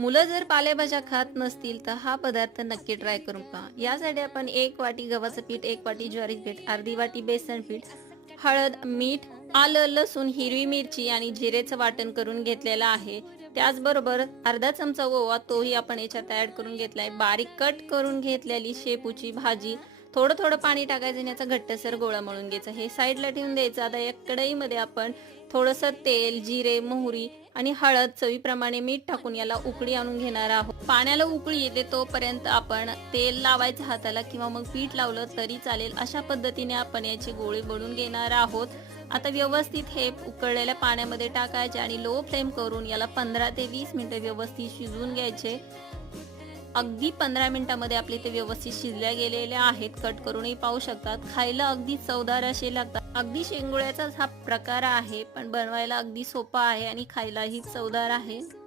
मुलं जर पालेभाज्या खात नसतील तर हा पदार्थ नक्की ट्राय करून पहा यासाठी आपण एक वाटी गव्हाचं पीठ एक वाटी ज्वारीचं पीठ अर्धी वाटी बेसन पीठ हळद मीठ आलं लसूण हिरवी मिरची आणि जिरेचं वाटण करून घेतलेलं आहे. त्याचबरोबर अर्धा चमचा ओवा तोही आपण याच्यात ऍड करून घेतलाय. बारीक कट करून घेतलेली शेपूची भाजी थोडं थोडं पाणी टाकायचं आणि याचा घट्टसर गोळा मळून घ्यायचा. हे साईडला ठेवून द्यायचं. आता या कढईमध्ये आपण थोडंसं तेल जिरे मोहरी आणि हळद चवीप्रमाणे मीठ टाकून याला उकळी आणून घेणार आहोत. पाण्याला उकळी येते तोपर्यंत आपण तेल लावायचं हाताला किंवा मग पीठ लावलं तरी चालेल. अशा पद्धतीने आपण याची गोळी बनवून घेणार आहोत. आता व्यवस्थित हे उकळलेल्या पाण्यामध्ये टाकायचे आणि लो फ्लेम करून याला पंधरा ते वीस मिनिटं व्यवस्थित शिजवून घ्यायचे. अगदी पंधरा मिनिटामध्ये आपले ते व्यवस्थित शिजल्या गेलेले आहेत. कट करूनही पाहू शकतात. खायला अगदी चवदार असे लागतात. अगदी शेंगुळ्याचाच हा प्रकार आहे पण बनवायला अगदी सोपा आहे आणि खायलाही चवदार आहे.